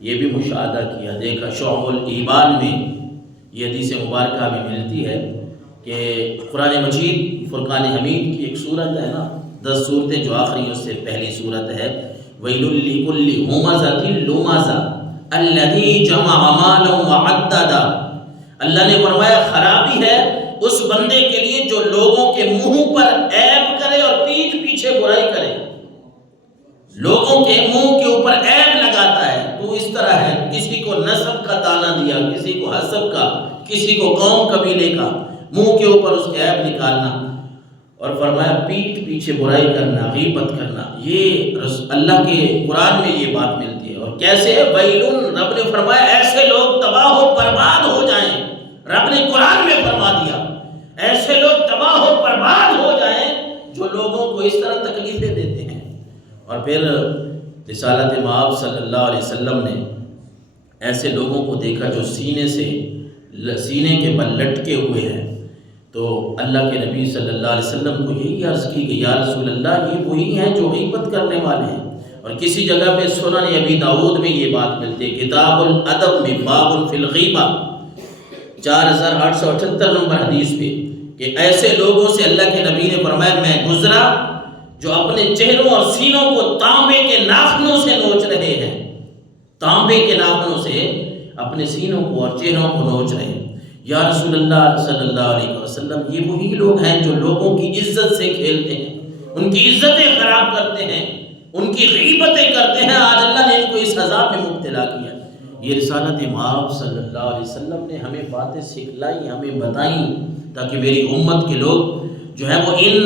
یہ بھی مشاہدہ کیا، دیکھا۔ شعب الایمان میں یہ حدیث مبارکہ بھی ملتی ہے کہ قرآن مجید فرقان حمید کی ایک صورت ہے نا، 10 صورتیں جو آخری اس سے پہلی صورت ہے، وَيْلٌ لِكُلِّ هُمَزَةٍ لُمَزَةٍ الَّذِي جَمَعَ مَالًا وَعَدَّدَ۔ اللہ نے فرمایا خرابی ہے اس بندے کے لیے جو لوگوں کے منہ پر عیب کرے اور پیٹھ پیچھے برائی کرے، لوگوں کے منہ کے اوپر عیب لگاتا ہے، تو اس طرح ہے، کسی کو نسب کا تانا دیا، کسی کو حسب کا، کسی کو قوم قبیلے کا، منہ کے اوپر اس کے عیب نکالنا، اور فرمایا پیٹھ پیچھے برائی کرنا، غیبت کرنا۔ یہ اللہ کے قرآن میں یہ بات ملتی ہے۔ اور کیسے ہے؟ ویلن، رب نے فرمایا ایسے لوگ تباہ و برباد ہو جائیں، رب نے قرآن میں فرما دیا ایسے لوگ تباہ و برباد ہو جائیں جو لوگوں کو اس طرح تکلیفیں دیتے ہیں۔ اور پھر رسالت مآب صلی اللہ علیہ وسلم نے ایسے لوگوں کو دیکھا جو سینے کے بل لٹکے ہوئے ہیں، تو اللہ کے نبی صلی اللہ علیہ وسلم کو یہی عرض کی کہ یا رسول اللہ یہ وہی ہیں جو غیبت کرنے والے ہیں۔ اور کسی جگہ پہ سنن ابی داؤد میں یہ بات ملتی ہے، کتاب الادب میں باب فی الغیبہ 4878 نمبر حدیث پہ، کہ ایسے لوگوں سے اللہ کے نبی نے فرمایا میں گزرا جو اپنے چہروں اور سینوں کو تانبے کے ناخنوں سے نوچ رہے ہیں، تانبے کے ناخنوں سے اپنے سینوں کو اور چہروں کو نوچ رہے ہیں۔ یا رسول اللہ صلی اللہ علیہ وسلم یہ وہی لوگ ہیں جو لوگوں کی عزت سے کھیلتے ہیں، ان کی عزتیں خراب کرتے ہیں، ان کی غیبتیں کرتے ہیں، آج اللہ نے ان کو اس عذاب میں مبتلا کیا۔ یہ رسالت مآب صلی اللہ علیہ وسلم نے ہمیں باتیں سکھلائی، ہمیں بتائیں، تاکہ میری امت کے لوگ جو ہے وہ ان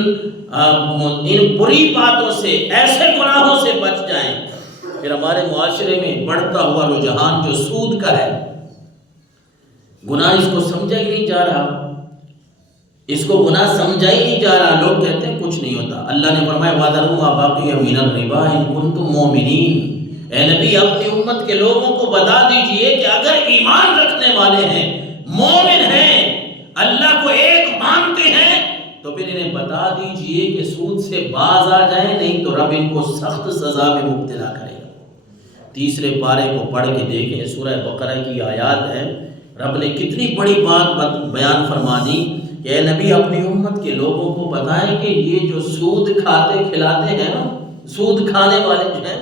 بری باتوں سے، ایسے گناہوں سے بچ جائیں۔ پھر ہمارے معاشرے میں بڑھتا ہوا رجحان جو سود کا ہے، گناہ اس کو سمجھا ہی نہیں جا رہا، اس کو گناہ سمجھا ہی نہیں جا رہا، لوگ کہتے ہیں کچھ نہیں ہوتا۔ اللہ نے فرمایا وَذَرُوا مَا بَقِيَ مِنَ الرِّبَا إِن كُنتُم مُؤْمِنِينَ۔ اے نبی اپنی امت کے لوگوں کو بتا دیجئے کہ اگر ایمان رکھنے والے ہیں، مومن ہیں، اللہ کو ایک مانتے ہیں، تو پھر انہیں بتا دیجئے کہ سود سے باز آ جائیں، نہیں تو رب ان کو سخت سزا میں مبتلا کرے گا۔ تیسرے پارے کو پڑھ کے دیکھیں، سورہ بقرہ کی آیات ہے، رب نے کتنی بڑی بات بیان فرما دی کہ اے نبی اپنی امت کے لوگوں کو بتائیں کہ یہ جو سود کھاتے کھلاتے ہیں نا، سود کھانے والے جو ہیں،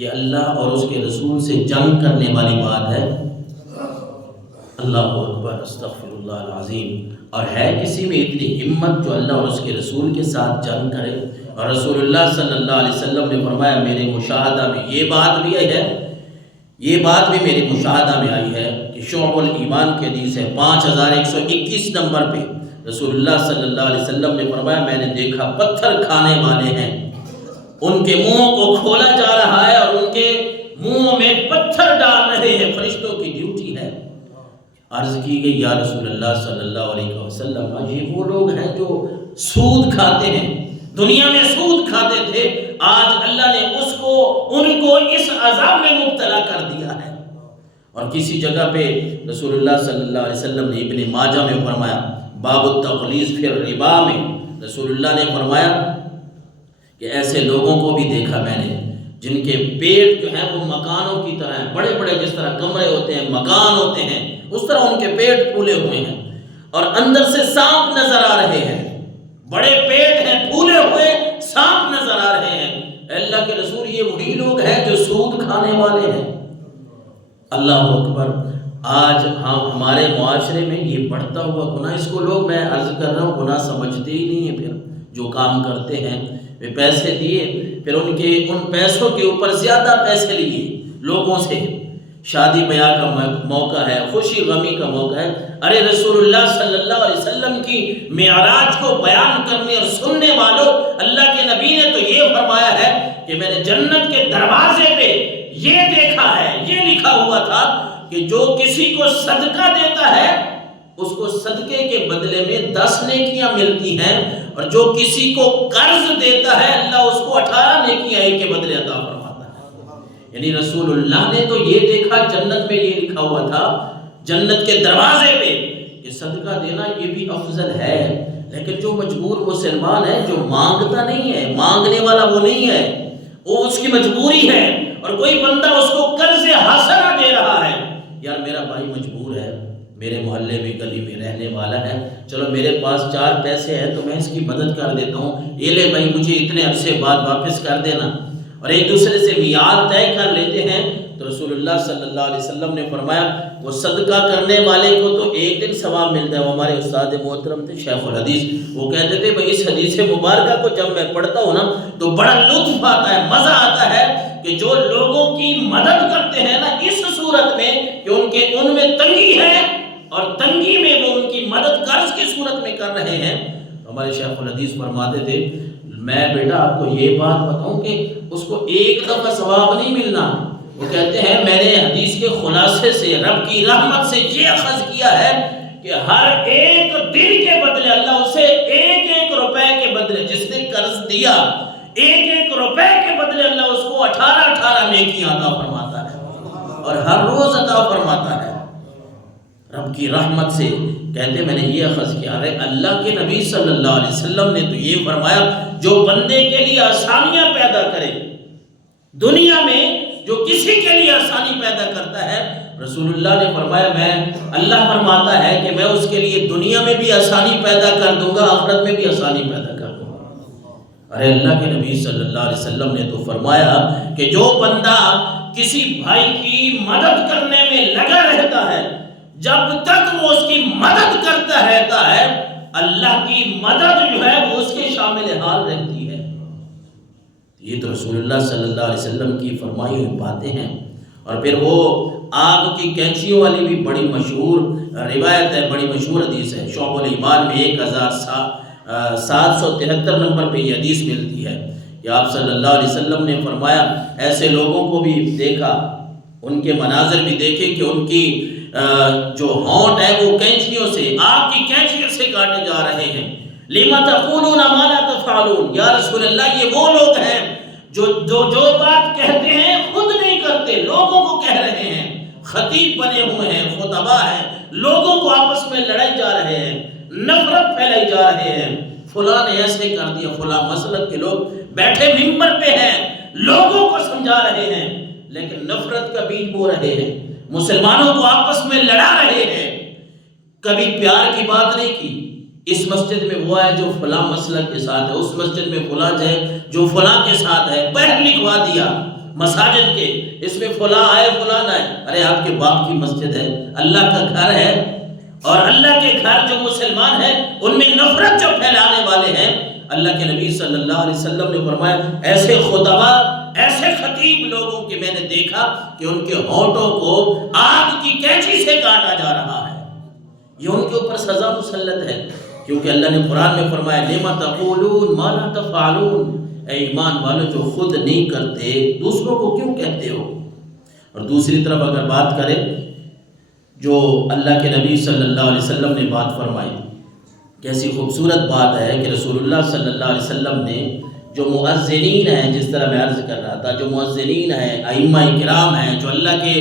یہ اللہ اور اس کے رسول سے جنگ کرنے والی بات ہے۔ اللہ اکبر، استغفر اللہ العظیم۔ اور ہے کسی میں اتنی ہمت جو اللہ اور اس کے رسول کے ساتھ جنگ کرے؟ اور رسول اللہ صلی اللہ علیہ وسلم نے فرمایا میرے مشاہدہ میں یہ بات بھی ہے، یہ بات بھی میری مشاہدہ میں آئی ہے کہ شعب الایمان کی حدیث ہے 5121 نمبر پہ، رسول اللہ صلی اللہ علیہ وسلم نے فرمایا میں نے دیکھا پتھر کھانے والے ہیں، ان کے منہوں کو کھولا جا رہا ہے اور ان کے منہوں میں پتھر ڈال رہے ہیں، فرشتوں کی ڈیوٹی ہے۔ عرض کی گئی یا رسول اللہ صلی اللہ علیہ وسلم یہ وہ لوگ ہیں جو سود کھاتے ہیں، دنیا میں سود کھاتے تھے، آج اللہ نے ان کو اس عذاب میں مبتلا کر دیا ہے۔ اور کسی جگہ پہ رسول اللہ صلی اللہ علیہ وسلم نے ابن ماجہ میں فرمایا باب التغلیظ فی الربا میں رسول اللہ نے فرمایا کہ ایسے لوگوں کو بھی دیکھا میں نے جن کے پیٹ جو ہیں وہ مکانوں کی طرح ہیں، بڑے بڑے جس طرح کمرے ہوتے ہیں، مکان ہوتے ہیں، اس طرح ان کے پیٹ پھولے ہوئے ہیں اور اندر سے سانپ نظر آ رہے ہیں، بڑے پیٹ ہیں، پھولے ہوئے سانپ نظر آ رہے ہیں۔ اللہ کے رسول یہ وہی لوگ ہیں جو سود کھانے والے ہیں۔ اللہ اکبر۔ آج ہمارے معاشرے میں یہ بڑھتا ہوا گناہ، اس کو لوگ، میں عرض کر رہا ہوں، گناہ سمجھتے ہی نہیں ہیں۔ پھر جو کام کرتے ہیں، وہ پیسے دیے، پھر ان پیسوں کے اوپر زیادہ پیسے لیے لوگوں سے، شادی بیاہ کا موقع ہے، خوشی غمی کا موقع ہے، ارے رسول اللہ صلی اللہ علیہ وسلم کی معراج کو بیان کرنے اور سننے والوں، اللہ کے نبی نے تو یہ فرمایا ہے کہ میں نے جنت کے دروازے پہ یہ دیکھا ہے، یہ لکھا ہوا تھا کہ جو کسی کو صدقہ دیتا ہے اس کو صدقے کے بدلے میں 10 نیکیاں ملتی ہیں، اور جو کسی کو قرض دیتا ہے اللہ اس کو 18 نیکیاں ایک کے بدلے عطا فرماتا ہے۔ یعنی رسول اللہ نے تو یہ دیکھا، جنت میں یہ لکھا ہوا تھا جنت کے دروازے پہ کہ صدقہ دینا یہ بھی افضل ہے، لیکن جو مجبور مسلمان ہے، جو مانگتا نہیں ہے، مانگنے والا وہ نہیں ہے، وہ اس کی مجبوری ہے، اور کوئی بندہ اس کو قرض حسنہ میرے محلے میں گلی میں رہنے والا ہے، چلو میرے پاس 4 پیسے ہیں تو میں اس کی مدد کر دیتا ہوں، یہ لے بھائی مجھے اتنے عرصے بعد واپس کر دینا، اور ایک دوسرے سے میعاد طے کر لیتے ہیں، تو رسول اللہ صلی اللہ علیہ وسلم نے فرمایا وہ صدقہ کرنے والے کو تو ایک دن ثواب ملتا ہے۔ وہ ہمارے استاد محترم تھے شیخ الحدیث، وہ کہتے تھے بھائی اس حدیث مبارکہ کو جب میں پڑھتا ہوں نا تو بڑا لطف آتا ہے، مزہ آتا ہے کہ جو لوگوں کی مدد کرتے ہیں نا اس صورت میں کہ ان میں تنگی ہے اور تنگی میں وہ ان کی مدد قرض کی صورت میں کر رہے ہیں، ہمارے شیخ الحدیث فرماتے تھے میں بیٹا آپ کو یہ بات بتاؤں کہ اس کو ایک دفعہ ثواب نہیں ملنا، وہ کہتے ہیں میں نے حدیث کے خلاصے سے رب کی رحمت سے یہ اخذ کیا ہے کہ ہر ایک دن کے بدلے اللہ اسے 1 روپے کے بدلے، جس نے قرض دیا 1 روپے کے بدلے اللہ اس کو 18 نیکیاں عطا فرماتا ہے اور ہر روز عطا فرماتا ہے رب کی رحمت سے۔ کہتے میں نے یہ اخذ کیا ہے، اللہ کے نبی صلی اللہ علیہ وسلم نے تو یہ فرمایا جو بندے کے لیے آسانیاں پیدا کرے دنیا میں، جو کسی کے لیے آسانی پیدا کرتا ہے، رسول اللہ نے فرمایا میں اللہ فرماتا ہے کہ میں اس کے لیے دنیا میں بھی آسانی پیدا کر دوں گا، آخرت میں بھی آسانی پیدا کر دوں گا۔ ارے اللہ کے نبی صلی اللہ علیہ وسلم نے تو فرمایا کہ جو بندہ کسی بھائی کی مدد کرنے میں لگا رہتا ہے، جب تک وہ اس کی مدد کرتا رہتا ہے اللہ کی مدد جو ہے وہ اس کے شامل حال رہتی ہے۔ یہ تو رسول اللہ صلی اللہ علیہ وسلم کی فرمائی ہوئی باتیں ہیں۔ اور پھر وہ آگ کی کینچیوں والی بھی بڑی مشہور روایت ہے، بڑی مشہور حدیث ہے، شعب الایمان میں 1773 نمبر پہ یہ حدیث ملتی ہے کہ آپ صلی اللہ علیہ وسلم نے فرمایا ایسے لوگوں کو بھی دیکھا، ان کے مناظر بھی دیکھے کہ ان کی جو ہونٹ ہے وہ کینچیوں سے، آگ کی کینچیوں سے کاٹے جا رہے ہیں۔ لِمَ تَقُولُونَ مَا لَا تَفْعَلُونَ، یا رسول اللہ یہ وہ لوگ ہیں جو بات کہتے ہیں خود نہیں کرتے، لوگوں کو کہہ رہے ہیں، خطیب بنے ہوئے ہیں، خطبہ ہیں، لوگوں کو آپس میں لڑائی جا رہے ہیں، نفرت پھیلائی جا رہے ہیں، فلاں نے ایسے کر دیا، فلاں مسلک کے لوگ بیٹھے ممبر پہ ہیں، لوگوں کو سمجھا رہے ہیں لیکن نفرت کا بیج بو رہے ہیں، مسلمانوں کو آپس میں لڑا رہے ہیں، کبھی پیار کی بات نہیں کی۔ اس مسجد میں وہ ہے جو فلاں مسلک کے ساتھ ہے، اس مسجد میں فلاں ہے جو فلاں کے ساتھ ہے، پہل لکھوا دیا مساجد کے، اس میں فلاں آئے فلاں آئے۔ ارے آپ کے باپ کی مسجد ہے، اللہ کا گھر ہے، اور اللہ کے گھر جو مسلمان ہیں ان میں نفرت جو پھیلانے والے ہیں، اللہ کے نبی صلی اللہ علیہ وسلم نے فرمایا ایسے خطبہ، ایسے خطیب لوگوں کے میں نے دیکھا کہ ان کے ہونٹوں کو آگ کی کینچی سے کاٹا جا رہا ہے، یہ ان کے اوپر سزا مسلط ہے، کیونکہ اللہ نے قرآن میں فرمایا لِمَ تَقُولُونَ مَا لَا تَفْعَلُونَ، اے ایمان والو جو خود نہیں کرتے دوسروں کو کیوں کہتے ہو۔ اور دوسری طرف اگر بات کریں جو اللہ کے نبی صلی اللہ علیہ وسلم نے بات فرمائی، کیسی خوبصورت بات ہے کہ رسول اللہ صلی اللہ علیہ وسلم نے جو مؤذنین ہیں، جس طرح میں عرض کر رہا تھا، جو مؤذنین ہیں، ائمہ کرام ہیں، جو اللہ کے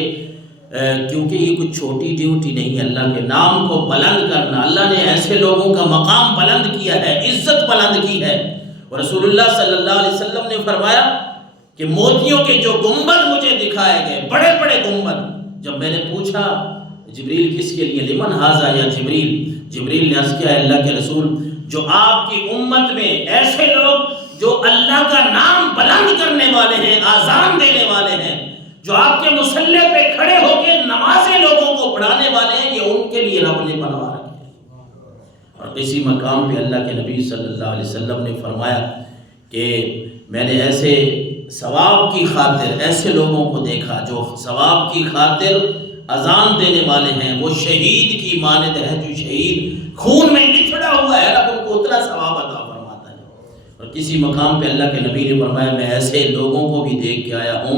کیونکہ یہ کچھ چھوٹی ڈیوٹی نہیں ہے، اللہ کے نام کو بلند کرنا، اللہ نے ایسے لوگوں کا مقام بلند کیا ہے، عزت بلند کی ہے، اور رسول اللہ صلی اللہ علیہ وسلم نے فرمایا کہ موتیوں کے جو گنبد مجھے دکھائے گئے، بڑے بڑے گنبد، جب میں نے پوچھا جبریل کس کے لیے، لمن ھذا یا جبریل نے عرض کیا ہے اللہ کے رسول جو آپ کی امت میں ایسے لوگ جو اللہ کا نام بلند کرنے والے ہیں، آذان دینے والے ہیں، جو آپ کے مصلی پہ کھڑے ہو کے نمازیں لوگوں کو پڑھانے والے ہیں، یہ ان کے لیے رب نے بنوا رکھے ہیں۔ اور کسی مقام پہ اللہ کے نبی صلی اللہ علیہ وسلم نے فرمایا کہ میں نے ایسے ثواب کی خاطر ایسے لوگوں کو دیکھا جو ثواب کی خاطر اذان دینے والے ہیں، وہ شہید کی مانند ہے، جو شہید خون میں لتھڑا ہوا ہے، رب ان کو اتنا ثواب عطا فرماتا ہے۔ اور کسی مقام پہ اللہ کے نبی نے فرمایا میں ایسے لوگوں کو بھی دیکھ کے آیا ہوں